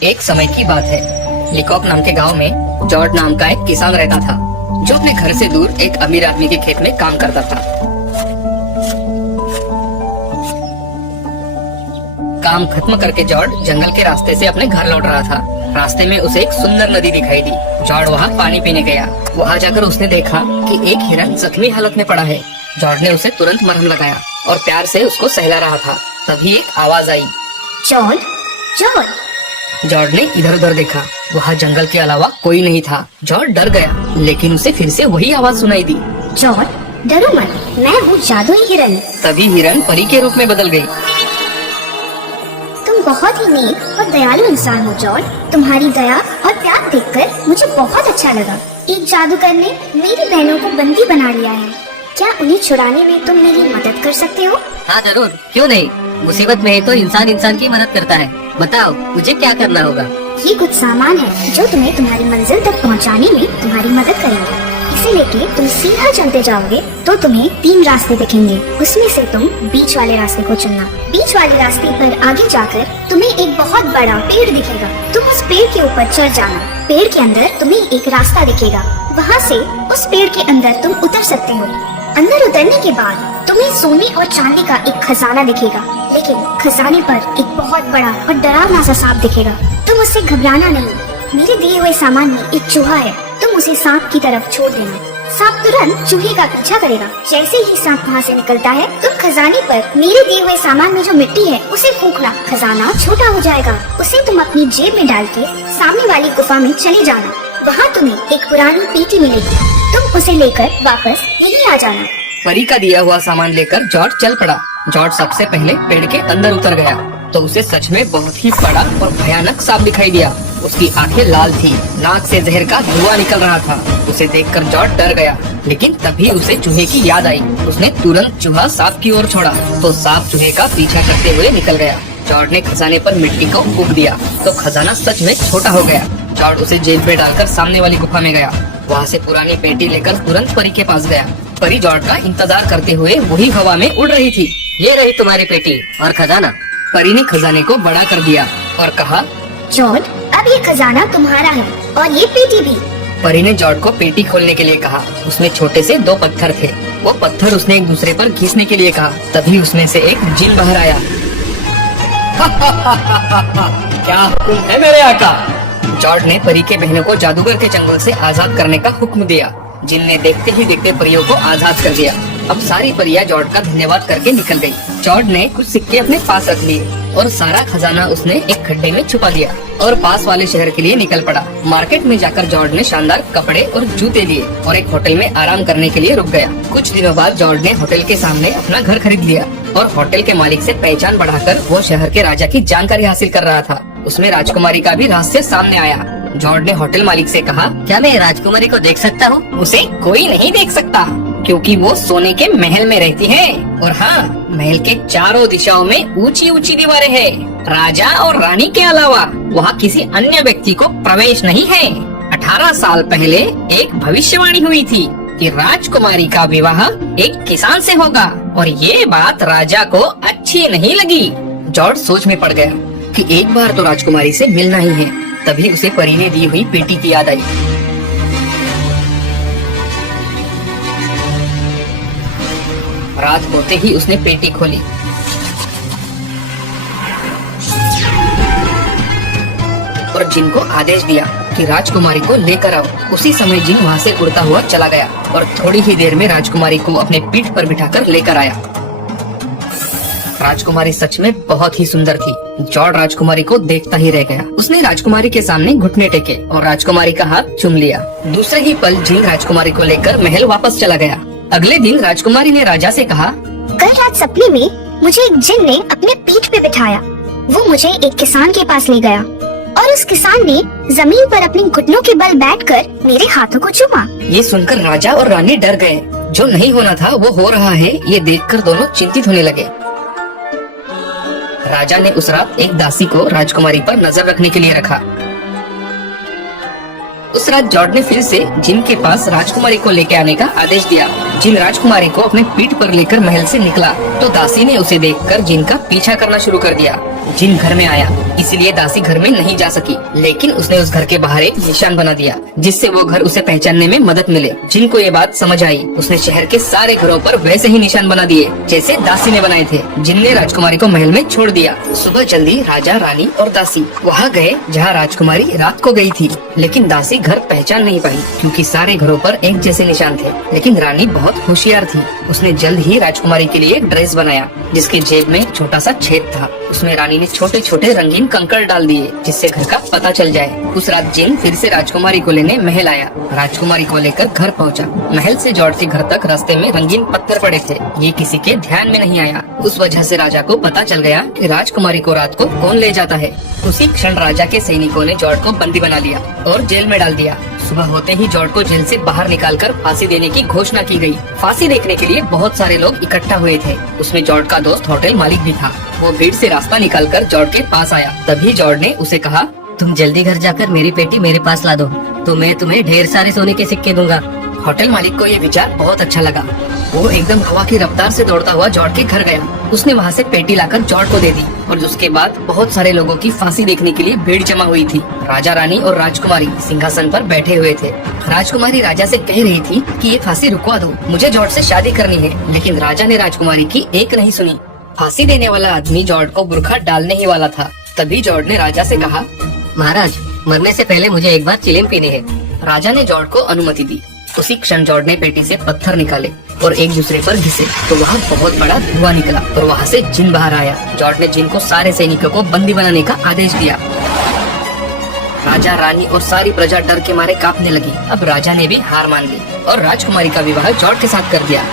एक समय की बात है। लिकॉक नाम के गांव में जॉर्ज नाम का एक किसान रहता था, जो अपने घर से दूर एक अमीर आदमी के खेत में काम करता था। काम खत्म करके जॉर्ज जंगल के रास्ते से अपने घर लौट रहा था। रास्ते में उसे एक सुंदर नदी दिखाई दी। जॉर्ज वहाँ पानी पीने गया। वहाँ जाकर उसने देखा कि एक हिरन जख्मी हालत में पड़ा है। जॉर्ज ने उसे तुरंत मरहम लगाया और प्यार से उसको सहला रहा था। तभी एक आवाज आई, जॉर्ज, जॉर्ज। जॉर्ज ने इधर उधर देखा। वहाँ जंगल के अलावा कोई नहीं था। जॉर्ज डर गया, लेकिन उसे फिर से वही आवाज सुनाई दी, जॉर्ज, डरो मत, मैं हूँ जादुई हिरन। तभी हिरन परी के रूप में बदल गई। तुम बहुत ही नेक और दयालु इंसान हो जॉर्ज। तुम्हारी दया और प्यार देखकर मुझे बहुत अच्छा लगा। एक जादूगर ने मेरी बहनों को बंदी बना लिया है। क्या उन्हें छुड़ाने में तुम मेरी मदद कर सकते हो? हाँ जरूर, क्यों नहीं। मुसीबत में है तो इंसान इंसान की मदद करता है। बताओ मुझे क्या करना होगा। ये कुछ सामान है जो तुम्हें तुम्हारी मंजिल तक पहुंचाने में तुम्हारी मदद करेंगे। इसे लेके तुम सीधा चलते जाओगे तो तुम्हें 3 रास्ते दिखेंगे। उसमें से तुम बीच वाले रास्ते को चुनना। बीच वाले रास्ते पर आगे जाकर तुम्हें एक बहुत बड़ा पेड़ दिखेगा। तुम उस पेड़ के ऊपर चढ़ जाना। पेड़ के अंदर तुम्हें एक रास्ता दिखेगा। वहाँ से उस पेड़ के अंदर तुम उतर सकते हो। अंदर उतरने के बाद तुम्हें सोने और चांदी का एक खजाना दिखेगा, लेकिन खजाने पर एक बहुत बड़ा और डरावना सा सांप दिखेगा। तुम उससे घबराना नहीं। मेरे दिए हुए सामान में एक चूहा है, तुम उसे सांप की तरफ छोड़ देना। सांप तुरंत चूहे का पीछा करेगा। जैसे ही सांप वहाँ से निकलता है, तुम खजाने पर मेरे दिए हुए सामान में जो मिट्टी है उसे फूंकना। खजाना छोटा हो जाएगा। उसे तुम अपनी जेब में डाल के सामने वाली गुफा में चले जाना। वहाँ तुम्हें एक पुरानी पेटी मिलेगी। तुम उसे लेकर वापस यहीं आ जाना। परी का दिया हुआ सामान लेकर जॉर्ज चल पड़ा। जॉर्ज सबसे पहले पेड़ के अंदर उतर गया तो उसे सच में बहुत ही बड़ा और भयानक सांप दिखाई दिया। उसकी आंखें लाल थी, नाक से जहर का धुआं निकल रहा था। उसे देखकर जॉर्ज डर गया, लेकिन तभी उसे चूहे की याद आई। उसने तुरंत चूहा सांप की ओर छोड़ा तो सांप चूहे का पीछा करते हुए निकल गया। जॉर्ज ने खजाने पर मिट्टी को फूंक दिया तो खजाना सच में छोटा हो गया। जॉर्ज उसे जेब में डालकर सामने वाली गुफा में गया। वहाँ से पुरानी पेटी लेकर तुरंत परी के पास गया। परी जॉर्ज का इंतजार करते हुए वही हवा में उड़ रही थी। ये रही तुम्हारी पेटी और खजाना। परी ने खजाने को बड़ा कर दिया और कहा, जॉर्ज, अब ये खजाना तुम्हारा है और ये पेटी भी। परी ने जॉर्ज को पेटी खोलने के लिए कहा। उसमें छोटे से 2 पत्थर थे। वो पत्थर उसने एक दूसरे पर घिसने के लिए कहा। तभी उसमें से एक जिन बाहर आया। क्या हुक्म है मेरे आका? जॉर्ज ने परी के बहनों को जादूगर के चंगुल से आजाद करने का हुक्म दिया। जिन ने देखते ही देखते परियों को आजाद कर दिया। अब सारी परियां जॉर्ज का धन्यवाद करके निकल गई। जॉर्ज ने कुछ सिक्के अपने पास रख लिए और सारा खजाना उसने एक खड्डे में छुपा दिया और पास वाले शहर के लिए निकल पड़ा। मार्केट में जाकर जॉर्ज ने शानदार कपड़े और जूते लिए और एक होटल में आराम करने के लिए रुक गया। कुछ दिनों बाद जॉर्ज ने होटल के सामने अपना घर खरीद लिया और होटल के मालिक से पहचान बढ़ाकर वो शहर के राजा की जानकारी हासिल कर रहा था। उसमें राजकुमारी का भी रहस्य सामने आया। जॉर्ज ने होटल मालिक से कहा, क्या मैं राजकुमारी को देख सकता हूँ? उसे कोई नहीं देख सकता क्योंकि वो सोने के महल में रहती है। और हाँ, महल के चारों दिशाओं में ऊंची ऊंची दीवारें हैं। राजा और रानी के अलावा वहाँ किसी अन्य व्यक्ति को प्रवेश नहीं है। 18 साल पहले एक भविष्यवाणी हुई थी कि राजकुमारी का विवाह एक किसान से होगा और ये बात राजा को अच्छी नहीं लगी। जॉर्ज सोच में पड़ गया कि एक बार तो राजकुमारी से मिलना ही है। तभी उसे परी ने दी हुई पेटी की याद आई। रात होते ही उसने पेटी खोली और जिन को आदेश दिया कि राजकुमारी को लेकर आओ। उसी समय जिन वहाँ से उड़ता हुआ चला गया और थोड़ी ही देर में राजकुमारी को अपने पीठ पर बिठाकर लेकर आया। राजकुमारी सच में बहुत ही सुंदर थी। जॉर्ज राजकुमारी को देखता ही रह गया। उसने राजकुमारी के सामने घुटने टेके और राजकुमारी का हाथ चूम लिया। दूसरे ही पल जिन राजकुमारी को लेकर महल वापस चला गया। अगले दिन राजकुमारी ने राजा से कहा, कल रात सपने में मुझे एक जिन ने अपने पीठ पे बिठाया। वो मुझे एक किसान के पास ले गया और उस किसान ने जमीन पर अपने घुटनों के बल बैठकर मेरे हाथों को चूमा। ये सुनकर राजा और रानी डर गए। जो नहीं होना था वो हो रहा है, ये देखकर दोनों चिंतित होने लगे। राजा ने उस रात एक दासी को राजकुमारी पर नजर रखने के लिए रखा। उस रात जॉर्ज ने फिर से जिन के पास राजकुमारी को लेकर आने का आदेश दिया। जिन राजकुमारी को अपने पीठ पर लेकर महल से निकला तो दासी ने उसे देखकर जिन का पीछा करना शुरू कर दिया। जिन घर में आया इसलिए दासी घर में नहीं जा सकी। लेकिन उसने उस घर के बाहर एक निशान बना दिया जिससे वो घर उसे पहचानने में मदद मिले। जिनको ये बात समझ आई उसने शहर के सारे घरों पर वैसे ही निशान बना दिए जैसे दासी ने बनाए थे, जिनने राजकुमारी को महल में छोड़ दिया। सुबह जल्दी राजा, रानी और दासी वहाँ गए जहाँ राजकुमारी रात को गई थी। लेकिन दासी घर पहचान नहीं पाई क्योंकि सारे घरों पर एक जैसे निशान थे। लेकिन रानी बहुत होशियार थी। उसने जल्द ही राजकुमारी के लिए एक ड्रेस बनाया जिसके जेब में छोटा सा छेद था। उसमें रानी ने छोटे छोटे रंगीन कंकड़ डाल दिए जिससे घर का पता चल जाए। उस रात जिन फिर से राजकुमारी को लेने महल आया। राजकुमारी को लेकर घर पहुंचा। महल से जॉर्ज के घर तक रास्ते में रंगीन पत्थर पड़े थे। ये किसी के ध्यान में नहीं आया। उस वजह से राजा को पता चल गया कि राजकुमारी को रात को कौन ले जाता है। उसी क्षण राजा के सैनिकों ने जॉर्ज को बंदी बना लिया और जेल में डाल दिया। सुबह होते ही जॉर्ज को जेल से बाहर निकालकर फांसी देने की घोषणा की गई। फांसी देखने के लिए बहुत सारे लोग इकट्ठा हुए थे। उसमें जॉर्ज का दोस्त होटल मालिक भी था। वो भीड़ से रास्ता निकालकर जॉर्ज के पास आया। तभी जॉर्ज ने उसे कहा, तुम जल्दी घर जाकर मेरी पेटी मेरे पास ला दो तो मैं तुम्हें ढेर सारे सोने के सिक्के दूंगा। होटल मालिक को ये विचार बहुत अच्छा लगा। वो एकदम हवा की रफ्तार से दौड़ता हुआ जॉर्ज के घर गया। उसने वहाँ से पेटी लाकर जॉर्ज को दे दी और उसके बाद बहुत सारे लोगों की फांसी देखने के लिए भीड़ जमा हुई थी। राजा, रानी और राजकुमारी सिंहासन पर बैठे हुए थे। राजकुमारी राजा से कह रही थी कि ये फांसी रुकवा दो, मुझे जॉर्ज से शादी करनी है। लेकिन राजा ने राजकुमारी की एक नहीं सुनी। फांसी देने वाला आदमी जॉर्ज को बुरखा डालने ही वाला था। तभी जॉर्ज ने राजा से कहा, महाराज, मरने से पहले मुझे एक बार चिलिम पीनी है। राजा ने जॉर्ज को अनुमति दी। उसी क्षण जॉर्ज ने पेटी से पत्थर निकाले और एक दूसरे पर घिसे तो वहाँ बहुत बड़ा धुआं निकला और वहाँ से जिन बाहर आया। जॉर्ज ने जिन को सारे सैनिकों को बंदी बनाने का आदेश दिया। राजा, रानी और सारी प्रजा डर के मारे कांपने लगी। अब राजा ने भी हार मान ली और राजकुमारी का विवाह जॉर्ज के साथ कर दिया।